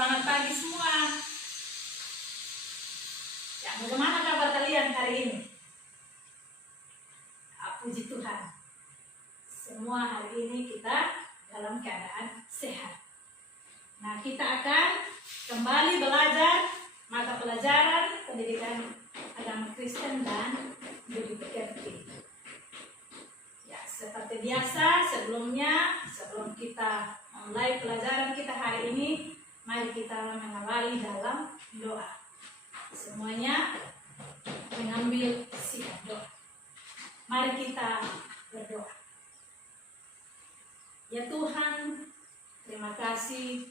Selamat pagi semua. Ya, bagaimana kabar kalian hari ini? Puji Tuhan. Semua hari ini kita dalam keadaan sehat. Nah, kita akan kembali belajar mata pelajaran pendidikan agama Kristen dan budi pekerti. Ya, seperti biasa sebelum kita mulai pelajaran kita hari ini, mari kita mengawali dalam doa. Semuanya mengambil sikap doa. Mari kita berdoa. Ya Tuhan, terima kasih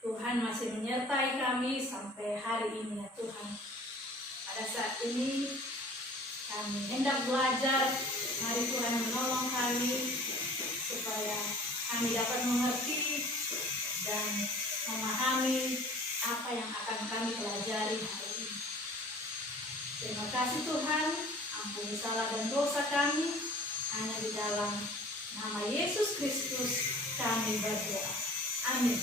Tuhan masih menyertai kami sampai hari ini ya Tuhan. Pada saat ini kami hendak belajar, mari Tuhan menolong kami supaya kami dapat mengerti dan memahami apa yang akan kami pelajari hari ini. Terima kasih Tuhan, ampuni salah dan dosa kami, hanya di dalam nama Yesus Kristus kami berdoa. Amin.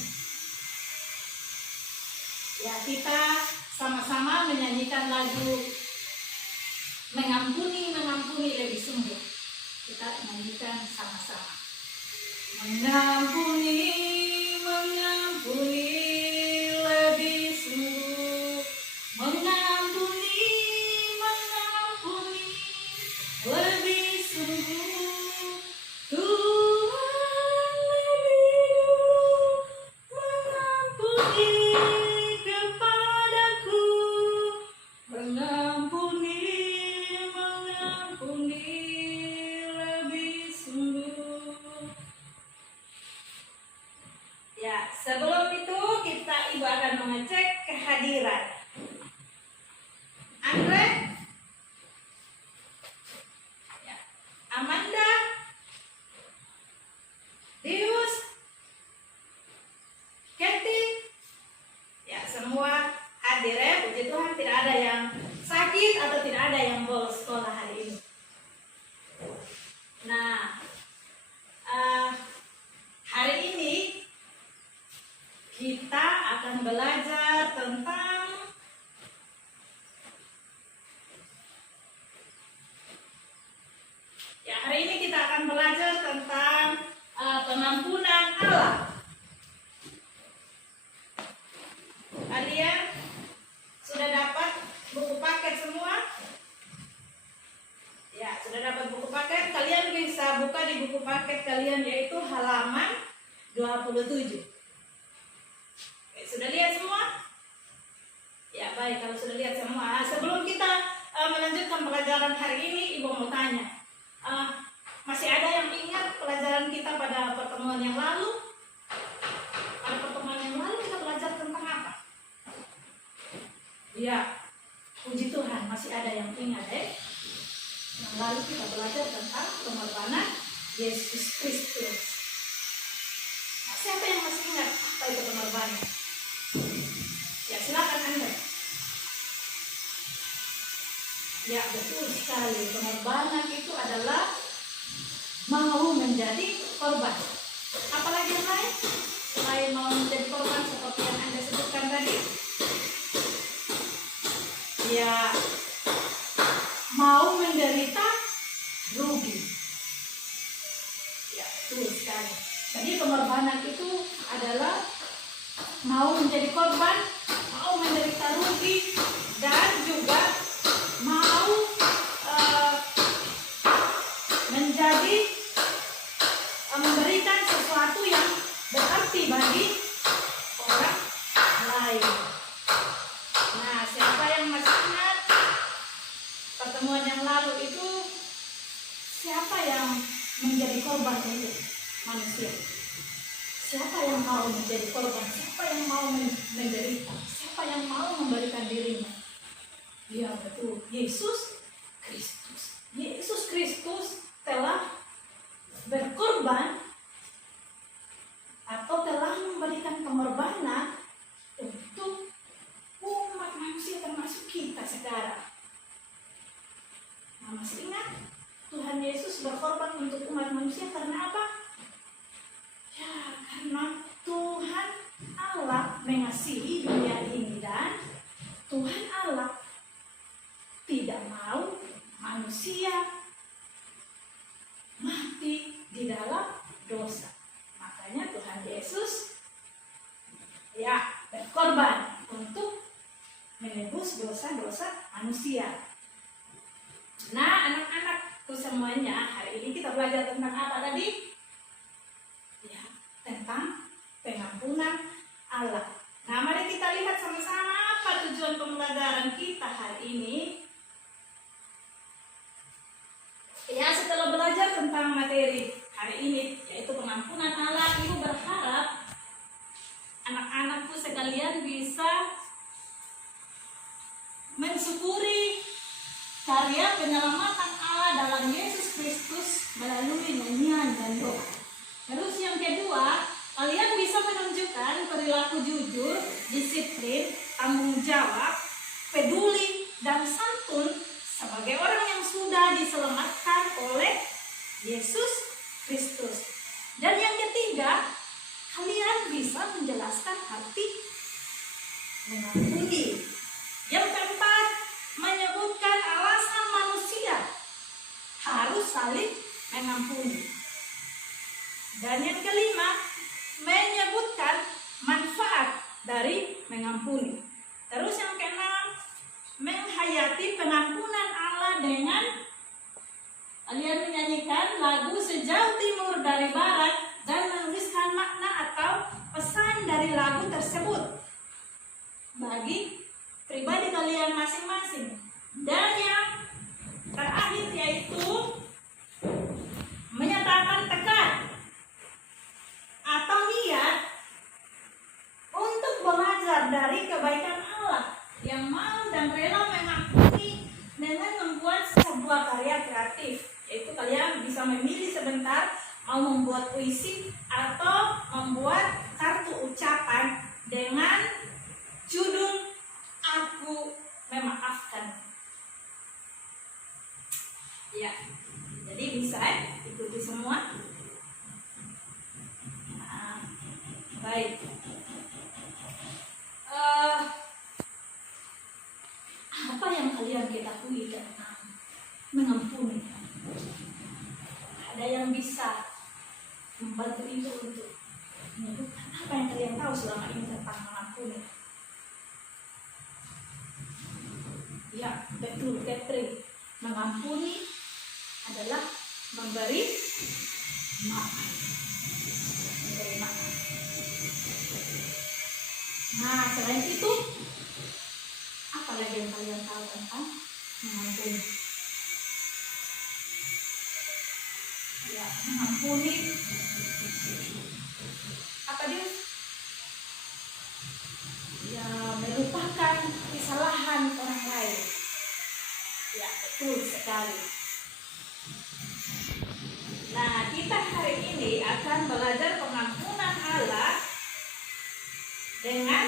Ya, kita sama-sama menyanyikan lagu Mengampuni, mengampuni lebih sungguh. Kita nyanyikan sama-sama. Mengampuni, mengampuni lebih sungguh. Mengampuni, mengampuni lebih sungguh. Tuhan lebih dulu mengampuni kepadaku. Mengampuni, mengampuni lebih sungguh. Ya, sebelum itu ibu akan mengecek kehadiran. Andre, ya. Amanda, Dius, Kathy, ya semua hadir ya. Puji Tuhan, tidak ada yang sakit atau tidak ada yang bolos sekolah hari ini. Nah, hari ini kita akan belajar tentang pengampunan Allah. Kalian sudah dapat buku paket semua? Ya, sudah dapat buku paket. Kalian bisa buka di buku paket kalian, yaitu halaman 27. Oke, sudah lihat semua? Ya, baik, kalau sudah lihat semua. Sebelum kita melanjutkan pelajaran hari ini, Ibu mau tanya. Masih ada yang ingat pelajaran kita pada pertemuan yang lalu? Pada pertemuan yang lalu kita belajar tentang apa? Ya, puji Tuhan masih ada yang ingat Yang lalu kita belajar tentang pengorbanan Yesus Kristus. Nah, siapa yang masih ingat apa itu pengorbanan? Ya, silakan Anda. Ya, betul sekali. Pengorbanan itu adalah mau menjadi korban. Apalagi yang lain? Selain mau menjadi korban seperti yang Anda sebutkan tadi. Ya, mau menderita rugi. Ya, betul sekali. Jadi pengorbanan itu adalah mau menjadi korban, mau menderita rugi, dan juga mau menjadi memberikan sesuatu yang berarti bagi orang lain. Nah, siapa yang masih ingat pertemuan yang lalu itu, siapa yang menjadi korban itu? Manusia. Siapa yang mau menjadi korban? Siapa yang mau menderita? Siapa yang mau memberikan dirinya? Ya, betul, Yesus Kristus. Yesus Kristus telah berkorban atau telah memberikan pengorbanan untuk umat manusia, termasuk kita sekarang. Nah, masih ingat Tuhan Yesus berkorban untuk umat manusia karena apa? Ya, karena Tuhan Allah mengasihi dunia ini, dan Tuhan Allah tidak mau manusia mati di dalam dosa. Makanya Tuhan Yesus berkorban untuk menebus dosa-dosa manusia. Nah, anak-anakku semuanya, hari ini kita belajar tentang apa tadi? Ya, tentang pengampunan Allah. Nah, mari kita lihat sama-sama apa tujuan pembelajaran kita hari ini. Ya, setelah belajar tentang materi hari ini, yaitu pengampunan Allah, Ibu berharap anak-anakku sekalian bisa mensyukuri karya penyelamatan Allah dalam Yesus Kristus melalui nyanyian dan doa. Terus yang kedua, kalian bisa menunjukkan perilaku jujur, disiplin, tanggung jawab, peduli, dan santun sebagai orang yang sudah diselamatkan oleh Yesus Kristus. Dan yang ketiga, kalian bisa menjelaskan arti mengampuni. Yang keempat, menyebutkan alasan manusia harus saling mengampuni. Dan yang kelima, menyebutkan manfaat dari mengampuni. Terus yang keenam, menghayati pengampunan Allah dengan kalian menyanyikan lagu Sejauh Timur dari Barat dan menuliskan makna atau pesan dari lagu tersebut bagi pribadi kalian masing-masing. Dan yang terakhir yaitu menyatakan tekad atau niat untuk belajar dari kebaikan Allah yang mau dan rela mengampuni dengan membuat sebuah karya kreatif. Yaitu kalian bisa memilih sebentar mau membuat puisi atau membuat kartu ucapan dengan judul Aku Memaafkan. Ya, jadi bisa ikuti semua. Nah, baik. Apa yang kalian ketahui tentang mengampuni? Ada yang bisa membantu itu untuk menyebutkan apa yang kalian tahu selama ini tentang mengampuni? Ya, betul, Catherine. Mengampuni adalah memberi maaf. Memberi maaf. Nah, selain itu, apa lagi yang kalian tahu tentang mengampuni? Ya, mengampuni apa dia? Ya, melupakan kesalahan orang lain. Ya, betul sekali. Nah, kita hari ini akan belajar pengampunan Allah dengan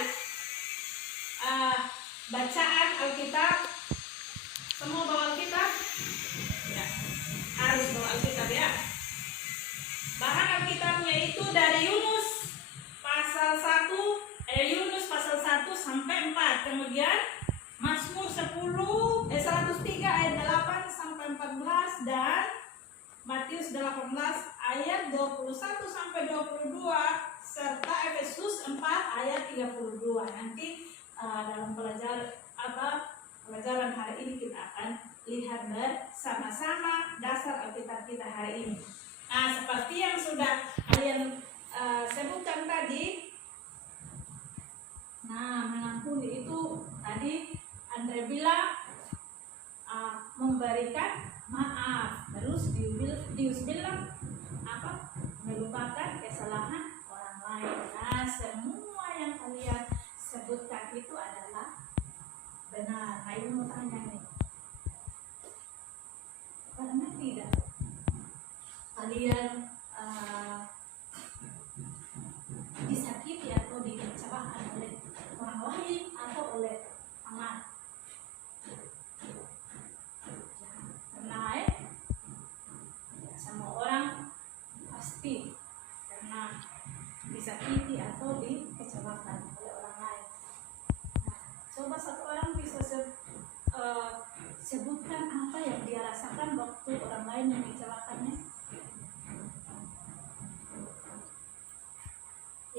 bacaan Alkitab. Semua bawa Alkitab? Ya, harus bawa Alkitab ya. Bahan Alkitabnya itu dari Yunus pasal 1 sampai 4. Kemudian Mazmur 103 ayat 8 sampai 14 dan Matius 18 ayat 21 sampai 22 serta Efesus 4 ayat 32. Nanti dalam pelajaran hari ini kita akan lihat bersama-sama dasar Alkitab kita hari ini. Nah, seperti yang sudah kalian sebutkan tadi, nah mengampuni itu tadi Andre bilang memberikan maaf. Terus Dius bilang apa? Melupakan kesalahan orang lain. Nah, semua yang kalian sebutkan itu adalah benar. Nah, Ibu mau tanya nih, pernah tidak kalian disakiti atau dikecewakan oleh orang lain atau oleh teman? Pernah ya? Semua orang pasti pernah disakiti atau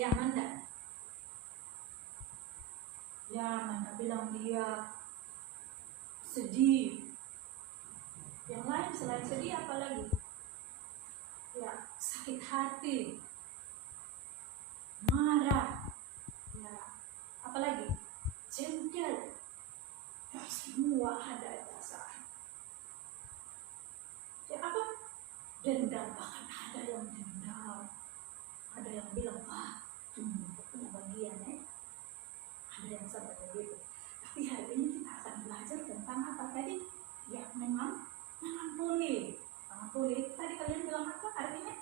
Ya Manda. Ya Manda bilang dia sedih. Yang lain selain sedih apa lagi? Ya sakit hati, marah, ya apalagi jengkel. Ya semua ada perasaan. Ya apa? Dendam, bahkan ada yang dendam. Ada yang bilang, wah, punya bagian ya. Ada yang sampai begitu. Tapi hari ini kita akan belajar tentang apa tadi? Ya memang mengampuni. Mengampuni. Tadi kalian bilang apa artinya?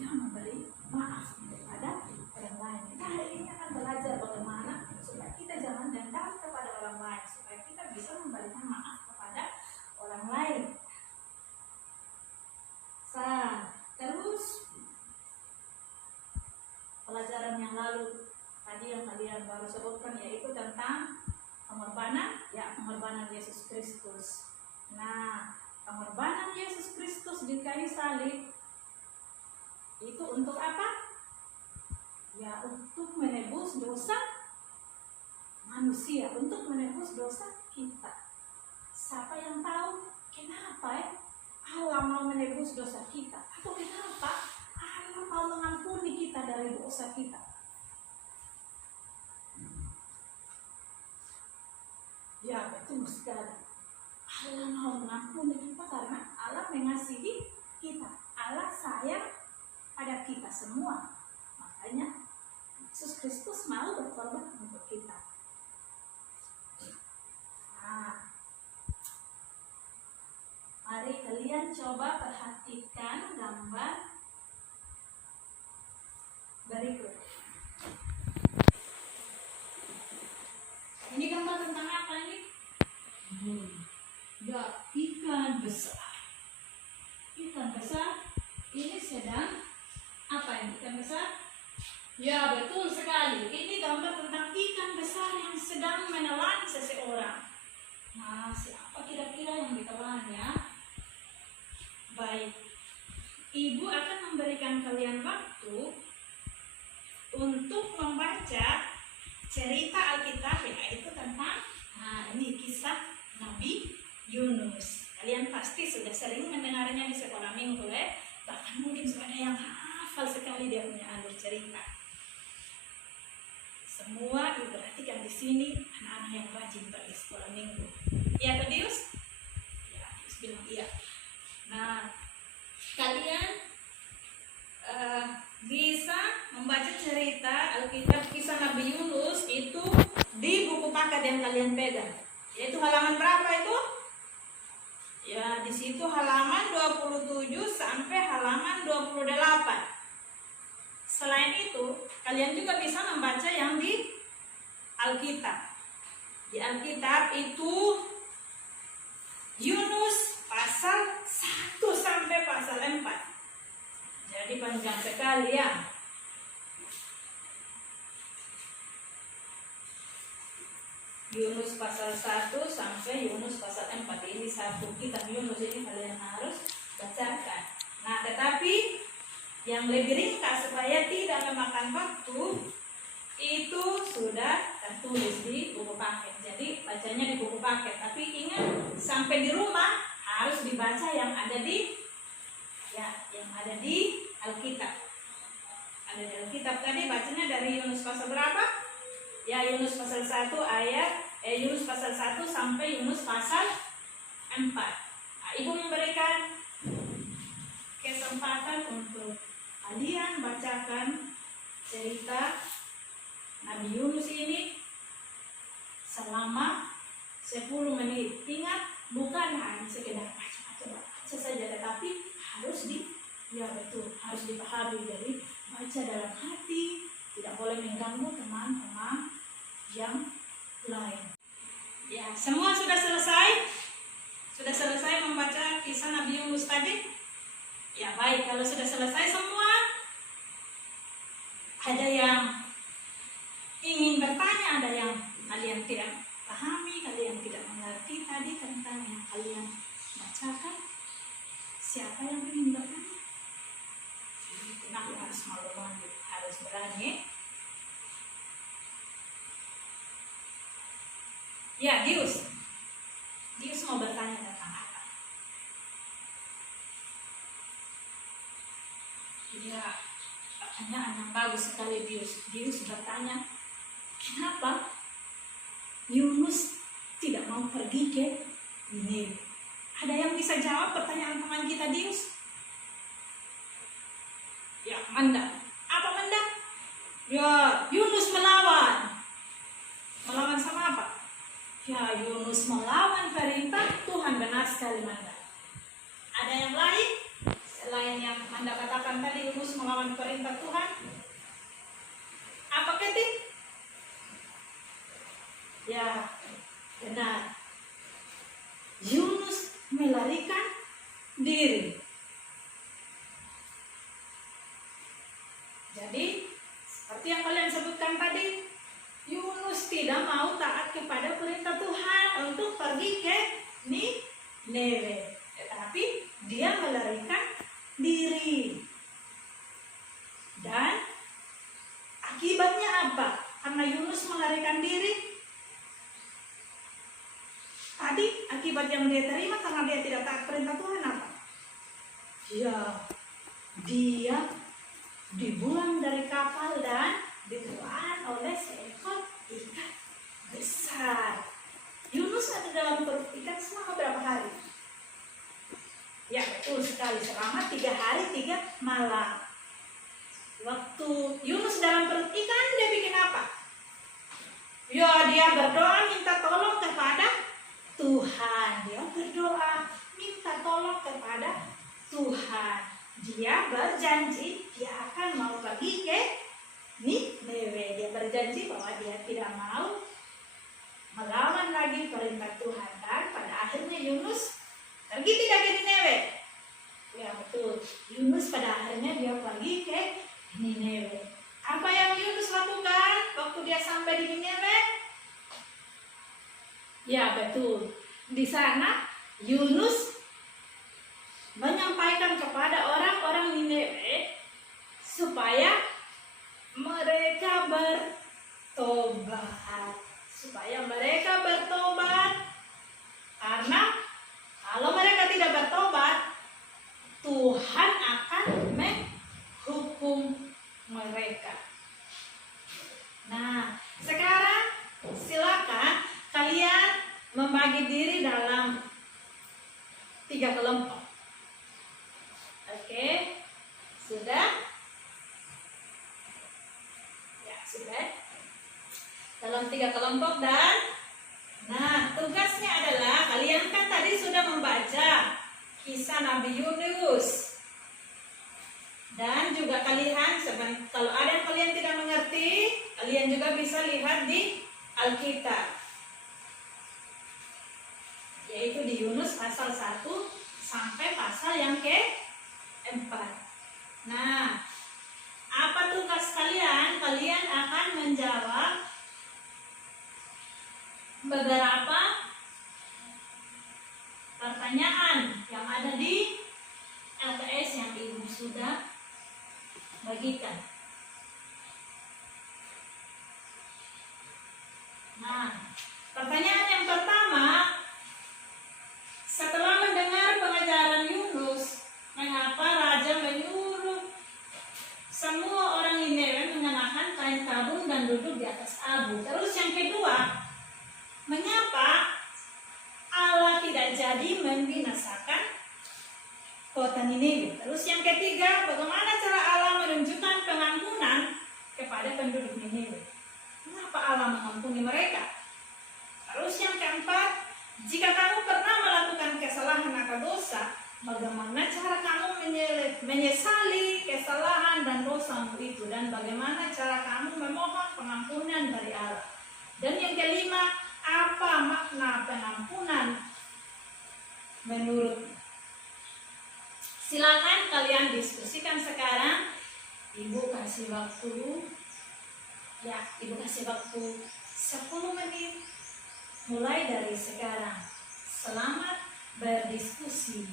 Ya memberi maaf kepada orang lain. Kita hari ini akan belajar bagaimana supaya kita jangan dendam kepada orang lain, supaya kita bisa memberikan maaf kepada orang lain. Terus pelajaran yang lalu tadi yang kalian baru sebutkan yaitu tentang pengorbanan, ya pengorbanan Yesus Kristus. Nah, pengorbanan Yesus Kristus di kayu salib itu untuk apa? Ya untuk menebus dosa manusia, untuk menebus dosa kita. Siapa yang tahu kenapa ya Allah mau menebus dosa kita? Atau kenapa Allah mau mengampuni kita dari dosa kita? Ya betul sekali. Allah mau mengampuni kita karena Allah mengasihi kita. Allah sayang pada kita semua. Makanya Yesus Kristus mau berkorban untuk kita. Nah, mari kalian coba perhatikan gambar berikut. Ini gambar tentang apa ini? Ya, ikan besar. Ikan besar ini sedang apa ini? Ikan besar? Ya, betul sekali. Ini gambar tentang ikan besar yang sedang menelan seseorang. Nah, siapa kira-kira yang ditelan ya? Baik. Ibu akan memberikan kalian waktu untuk membaca cerita Alkitab yaitu tentang ini kisah Nabi Yunus. Kalian pasti sudah sering mendengarnya di sekolah minggu ya. Bahkan mungkin sudah ada yang hafal sekali dia punya alur cerita. Semua diperhatikan di sini anak-anak yang rajin pergi sekolah minggu. Iya Tadius? Ya, Tadius bilang iya. Nah, kalian bisa membaca cerita Alkitab kisah Nabi Yunus itu di buku paket yang kalian pegang. Yaitu halaman berapa itu? Ya, di situ halaman 27 sampai halaman 28. Selain itu, kalian juga bisa membaca yang di Alkitab. Di Alkitab itu Yunus pasal 1 sampai pasal 4. Jadi panjang sekali ya. Yunus pasal 1 sampai Yunus pasal 4. Ini satu kitab Yunus ini kalian harus bacakan. Nah, tetapi yang lebih ringkas supaya tidak memakan waktu itu sudah tertulis di buku paket. Jadi bacanya di buku paket. Tapi ingat sampai di rumah harus dibaca yang ada di Alkitab. Ada di Alkitab tadi bacanya dari Yunus pasal berapa? Ya Yunus pasal 1 Yunus pasal 1 sampai Yunus pasal 4. Nah, Ibu memberikan kesempatan untuk kalian bacakan cerita Nabi Yunus ini selama 10 menit. Ingat, bukan hanya sekedar baca saja, tetapi harus harus dipahami. Jadi baca dalam hati, tidak boleh mengganggu teman-teman yang lain. Ya, semua sudah selesai? Sudah selesai membaca kisah Nabi Yunus tadi? Ya baik, kalau sudah selesai semua, ada yang ingin bertanya, ada yang kalian tidak pahami, kalian tidak mengerti tadi tentang yang kalian bacakan. Siapa yang ingin bertanya? Aku harus malu-malu, harus ulangi. Ya, Dius mau bertanya tentang apa? Ya, pertanyaan yang bagus sekali Dius bertanya, kenapa Yunus tidak mau pergi ke Niniwe? Ada yang bisa jawab pertanyaan teman kita Dius? Ya, Manda. Apa Manda? Ya, Yunus melawan sama apa? Ya, Yunus melawan perintah Tuhan. Benar sekali Manda. Ada yang lain selain yang Manda katakan tadi, Yunus melawan perintah Tuhan? Apa ketik? Ya, benar. Yunus melarikan diri. Jadi, seperti yang kalian sebutkan tadi, Yunus tidak mau taat kepada perintah Tuhan untuk pergi ke Niniwe, tetapi dia melarikan diri. Dan akibatnya apa? Karena Yunus melarikan diri, tadi akibat yang dia terima karena dia tidak taat perintah Tuhan apa? Ya, dia dibuang dari kapal dan ditelan oleh seekor ikan besar. Yunus ada dalam perut ikan selama berapa hari? Ya, betul sekali, selama 3 hari 3 malam. Waktu Yunus dalam perut ikan, dia bikin apa? Ya, dia berdoa minta tolong kepada Tuhan. Dia berdoa minta tolong kepada Tuhan. Dia berjanji dia akan mau pergi ke Niniwe. Dia berjanji bahwa dia tidak mau melawan lagi perintah Tuhan. Dan pada akhirnya Yunus pergi tidak ke Niniwe. Ya betul, Yunus pada akhirnya dia pergi ke Niniwe. Apa yang Yunus lakukan waktu dia sampai di Niniwe? Ya betul, di sana Yunus menyampaikan kepada orang-orang Niniwe supaya mereka bertobat. Karena kalau mereka tidak bertobat, Tuhan akan menghukum mereka. Nah, sekarang silakan kalian membagi diri dalam 3 kelompok. Oke, sudah? Sudah dalam 3 kelompok. Dan nah, tugasnya adalah kalian kan tadi sudah membaca kisah Nabi Yunus, dan juga kalian kalau ada yang kalian tidak mengerti, kalian juga bisa lihat di Alkitab, yaitu di Yunus pasal 1 sampai pasal yang ke-4. Nah, apa tugas kalian? Kalian akan menjawab beberapa pertanyaan yang ada di LTS yang Ibu sudah bagikan. Nah, pertanyaan yang pertama, setelah mendengar pengajaran Yunus, mengapa raja menyuruh semua orang Niniwe mengenakan kain tabung dan duduk di atas abu? Terus yang kedua, mengapa Allah tidak jadi membinasakan kota Niniwe? Terus yang ketiga, bagaimana cara Allah menunjukkan pengampunan kepada penduduk Niniwe? Mengapa Allah mengampuni mereka? Terus yang keempat, jika kamu pernah melakukan kesalahan atau dosa, bagaimana cara kamu menyesali kesalahan dan dosamu itu, dan bagaimana cara kamu memohon pengampunan dari Allah? Dan yang kelima, apa makna pengampunan menurut? Silakan kalian diskusikan sekarang. Ibu kasih waktu, ya, Ibu kasih waktu 10 menit mulai dari sekarang. Selamat berdiskusi.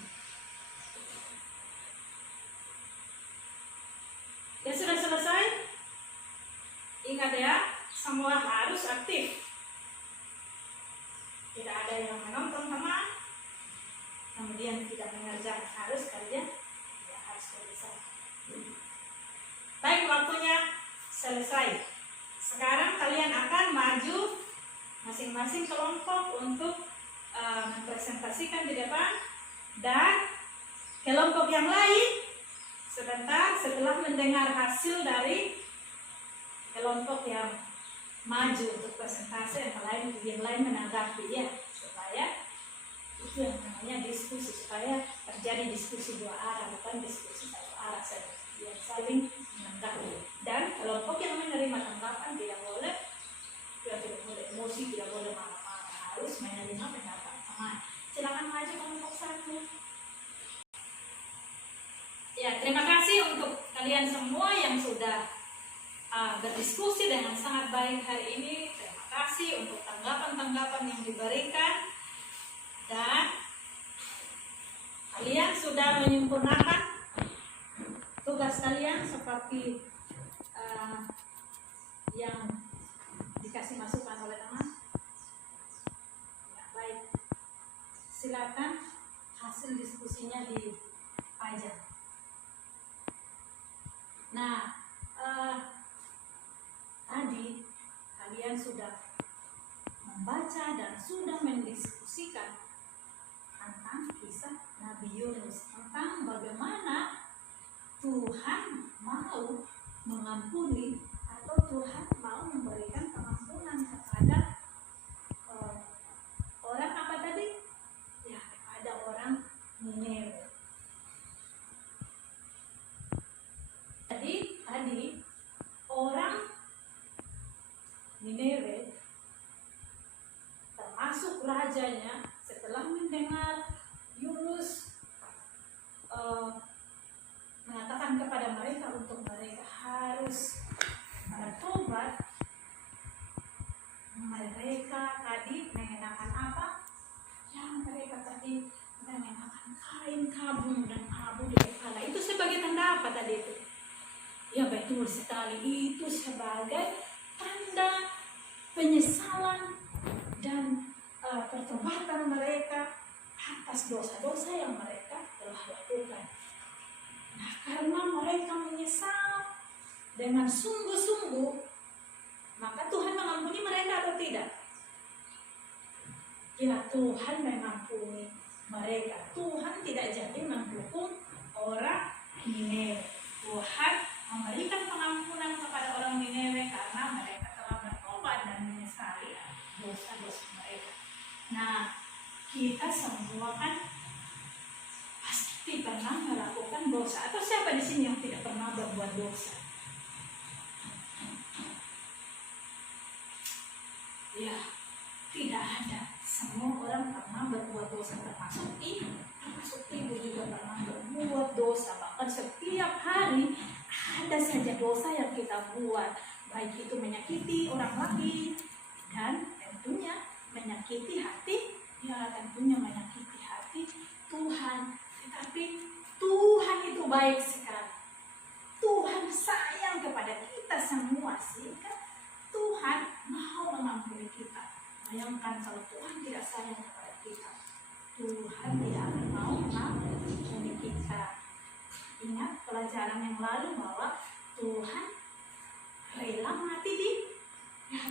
Ya, sudah selesai? Ingat ya, semua harus aktif. Tidak ada yang menonton teman, kemudian tidak mengerjakan, harus kerja, ya harus selesai. Baik, waktunya selesai. Sekarang kalian akan maju masing-masing kelompok untuk mempresentasikan di depan, dan kelompok yang lain sebentar setelah mendengar hasil dari kelompok yang maju untuk presentasi, yang lain menanggapi ya, supaya itu yang namanya diskusi, supaya terjadi diskusi dua arah, bukan diskusi satu arah saja, yang saling menanggapi. Dan kelompok yang menerima tanggapan tidak boleh emosi, tidak boleh marah-marah, harus menerima pendapat teman. Silakan maju kelompok satu. Ya, terima kasih untuk kalian semua yang sudah berdiskusi dengan sangat baik hari ini. Terima kasih untuk tanggapan-tanggapan yang diberikan, dan kalian sudah menyempurnakan tugas kalian seperti yang dikasih masukan oleh teman. Ya, baik, silakan hasil diskusinya dipajang. Nah, tadi kalian sudah membaca dan sudah mendiskusikan tentang kisah Nabi Yunus, tentang bagaimana Tuhan mau mengampuni atau Tuhan mau memberikan pengampunan kepada orang apa tadi? Ya, kepada orang Niniwe. Jadi tadi orang Niniwe termasuk rajanya setelah mendengar Yunus mengatakan kepada mereka untuk mereka harus bertobat, mereka tadi mengenakan apa? Yang mereka tadi mengenakan kain kabung dan abu di kepala. Itu sebagai tanda apa tadi itu? Ya betul sekali, itu sebagai tanda penyesalan dan pertobatan mereka atas dosa-dosa yang mereka telah lakukan. Nah, karena mereka menyesal dengan sungguh-sungguh, maka Tuhan mengampuni mereka atau tidak? Ya, Tuhan mengampuni mereka. Tuhan tidak jadi menghukum orang Niniwe. Tuhan memberikan pengampunan kepada orang Niniwe karena mereka telah bertobat dan menyesali dosa-dosa mereka. Nah, kita semua kan pasti pernah melakukan dosa. Atau siapa di sini yang tidak pernah berbuat dosa? Ya, tidak ada. Semua orang pernah berbuat dosa, termasuk ibu juga pernah berbuat dosa. Bahkan setiap hari ada saja dosa yang kita buat, baik itu menyakiti orang lain dan tentunya menyakiti hati, ya tentunya menyakiti hati Tuhan. Tetapi Tuhan itu baik sekali. Tuhan sayang kepada kita semua, sehingga Tuhan mau mengampuni kita. Bayangkan kalau Tuhan tidak sayang kepada kita, Tuhan tidak akan mau mengampuni kita. Ingat pelajaran yang lalu bahwa Tuhan rela mati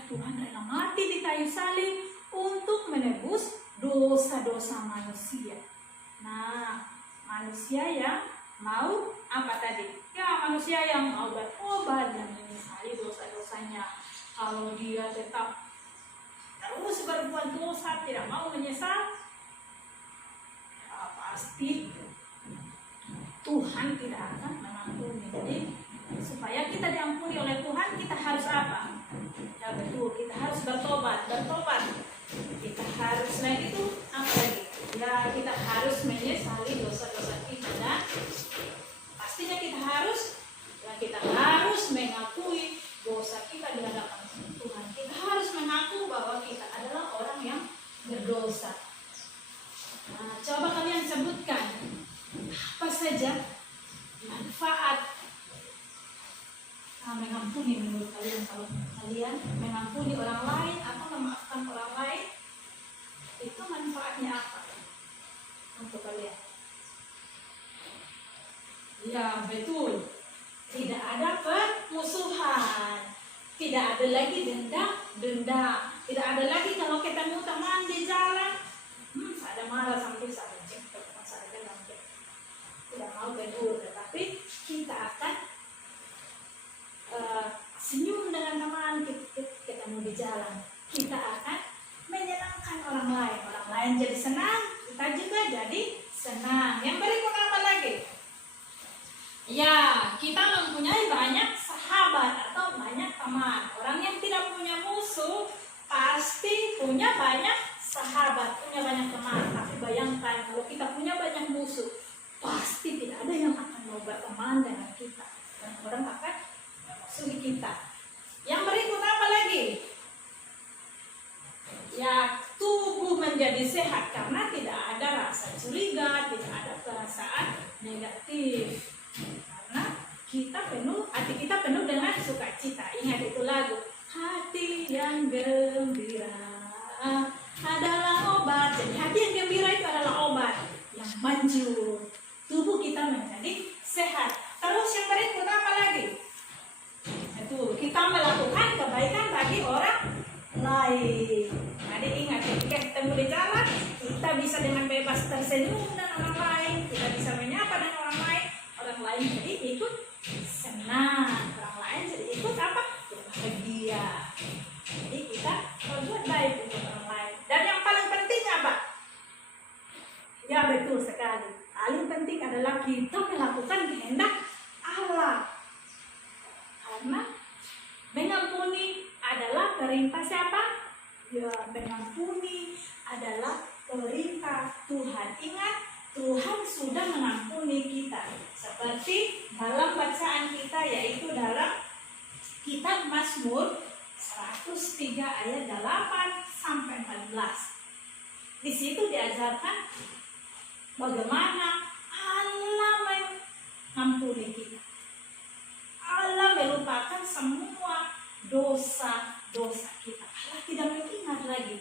Tuhan rela mati di kayu salib untuk menebus dosa-dosa manusia. Nah, manusia yang mau apa tadi? Ya, manusia yang mau bertobat dan menyesali dosa-dosanya. Kalau dia tetap terus berbuat dosa, tidak mau menyesal, ya pasti Tuhan tidak akan mengampuni. Jadi supaya kita diampuni oleh Tuhan, kita harus apa? Ya betul, kita harus bertobat. Kita harus, selain itu apa lagi? Ya, kita harus menyesali dosa-dosa kita, dan pastinya kita harus mengakui dosa kita di hadapan Tuhan. Kita harus mengaku bahwa kita adalah orang yang berdosa. Nah, coba kalian sebutkan apa saja manfaat mengampuni menurut kalian kalau kalian mengampuni orang lain atau memaafkan orang lain, itu manfaatnya apa untuk kalian? Ya betul, tidak ada permusuhan, tidak ada lagi dendam, tidak ada lagi kalau ketemu teman di jalan, ada marah sampai saya jemput, saya bilang tidak mau berdur, tetapi kita akan senyum dengan teman ketemu di jalan, kita akan menyenangkan orang lain jadi senang, kita juga jadi senang. Yang berikut apa lagi? Ya, kita mempunyai banyak sahabat atau banyak teman. Orang yang tidak punya musuh pasti punya banyak sahabat, punya banyak teman. Tapi bayangkan kalau kita punya banyak musuh, pasti tidak ada yang akan mau berteman dengan kita, dan orang akan memusuhi kita. Yang berikut apa lagi? Ya, tubuh menjadi sehat karena tidak ada rasa curiga, tidak ada perasaan negatif. Karena hati kita penuh dengan sukacita. Ingat itu lagu, hati yang gembira adalah obat. Jadi hati yang gembira itu adalah obat yang manjur. Tubuh kita menjadi sehat. Terus yang berikut apa lagi? Itu kita melakukan kebaikan bagi orang lain. Jadi ingat, ketika ketemu di jalan, kita bisa dengan bebas tersenyum dengan orang lain, kita bisa menyapa dengan orang lain jadi ikut senang, orang lain jadi ikut apa? Bahagia. Jadi kita berbuat baik untuk orang lain. Dan yang paling penting apa? Ya betul sekali. Paling penting adalah kita melakukan kehendak Allah. Karena mengampuni adalah perintah siapa? Ya, mengampuni adalah perintah Tuhan. Ingat, Tuhan sudah mengampuni kita. Seperti dalam bacaan kita, yaitu dalam kitab Mazmur 103 ayat 8 sampai 14. Di situ diajarkan bagaimana Allah mengampuni kita. Allah melupakan semua dosa-dosa kita. Allah tidak mengingat lagi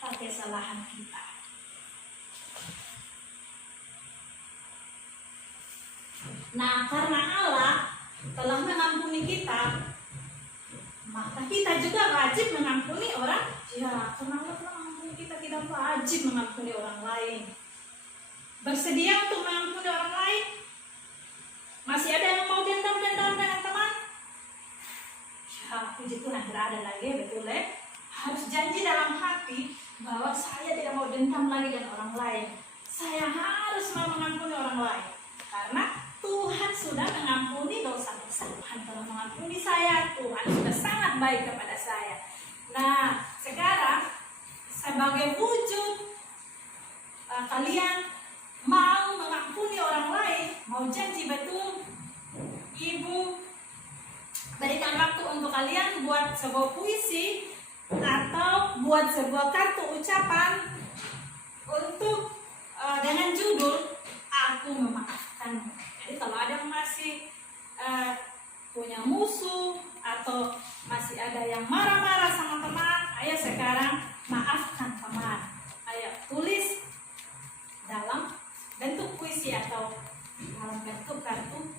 apa kesalahan kita. Nah, karena Allah telah mengampuni kita, maka kita juga wajib mengampuni orang. Ya, karena Allah telah mengampuni kita, kita wajib mengampuni orang lain. Bersedia untuk mengampuni orang lain? Masih ada yang mau dendam-dendam dengan teman? Ya, puji Tuhan, tidak ada lagi, betul ya? Harus janji dalam hati bahwa saya tidak mau dendam lagi dengan orang lain. Saya harus mau mengampuni orang lain. Karena Tuhan sudah mengampuni dosa-dosa. Tuhan telah mengampuni saya. Tuhan sudah sangat baik kepada saya. Nah, sekarang sebagai wujud kalian mau mengampuni orang lain, mau janji betul, Ibu berikan waktu untuk kalian buat sebuah puisi atau buat sebuah kartu ucapan untuk dengan judul Aku Memaafkanmu. Jadi kalau ada yang masih punya musuh atau masih ada yang marah-marah sama teman, ayo sekarang maafkan teman. Ayo tulis dalam bentuk puisi atau dalam bentuk kartu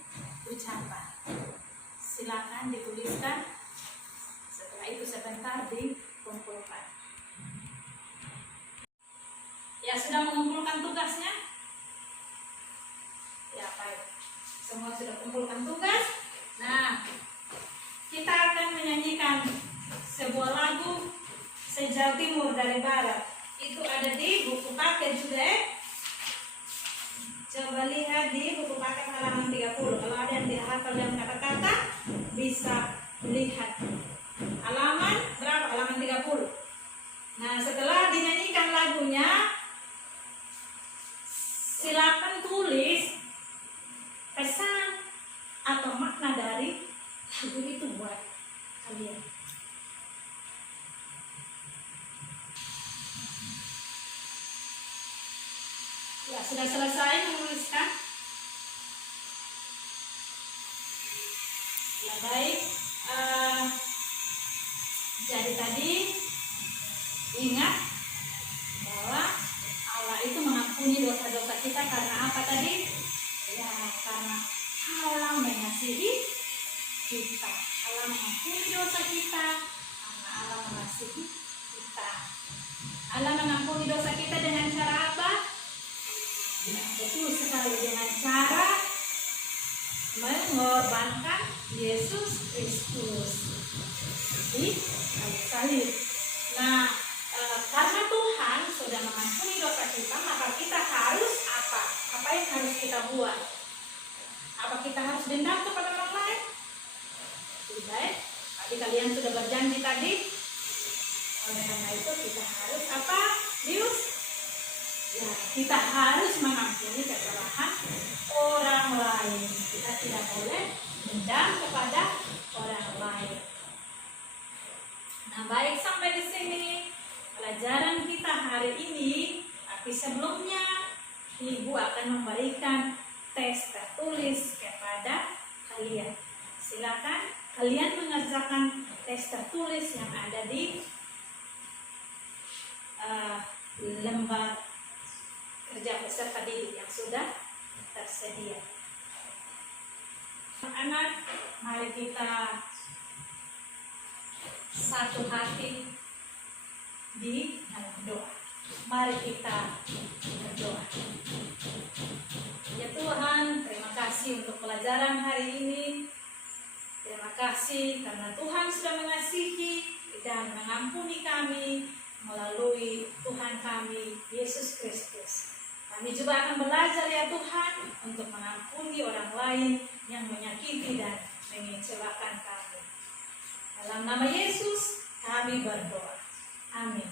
ucapan. Silakan dituliskan. Setelah itu sebentar dikumpulkan. Ya, sudah mengumpulkan tugasnya? Ya, baik. Semua sudah kumpulkan tugas. Nah, kita akan menyanyikan sebuah lagu Sejauh Timur dari Barat. Itu ada di buku paket juga ya. Coba lihat di buku paket halaman 30. Kalau ada yang tidak hafal dalam kata-kata, bisa lihat. Halaman berapa? Halaman 30. Nah, setelah dinyanyikan lagunya, silakan tulis pesan atau makna dari lagu itu buat kalian. Ya, sudah selesai menuliskan? Ya, baik. kita karena Allah mengasihi kita. Allah mengampuni dosa kita dengan cara apa? Ya, betul sekali, dengan cara mengorbankan Yesus Kristus di kayu salib. Nah, karena Tuhan sudah mengampuni dosa kita, maka kita harus apa? Apa yang harus kita buat? Apa kita harus dendam kepada orang lain? Tidak. Tadi kalian sudah berjanji tadi. Oleh karena itu kita harus apa? Dius? Ya, kita harus mengampuni kesalahan orang lain. Kita tidak boleh dendam kepada orang lain. Nah, baik, sampai di sini pelajaran kita hari ini. Tapi sebelumnya Ibu akan memberikan tes tertulis kepada kalian. Silakan kalian mengerjakan tes tertulis yang ada di lembar kerja peserta didik yang sudah tersedia. Anak, mari kita satu hati di dalam doa. Mari kita berdoa. Ya Tuhan, terima kasih untuk pelajaran hari ini. Terima kasih karena Tuhan sudah mengasihi dan mengampuni kami melalui Tuhan kami, Yesus Kristus. Kami juga akan belajar ya Tuhan untuk mengampuni orang lain yang menyakiti dan mengecewakan kami. Dalam nama Yesus kami berdoa. Amin.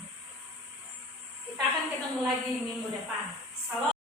Kita akan ketemu lagi minggu depan. Salam.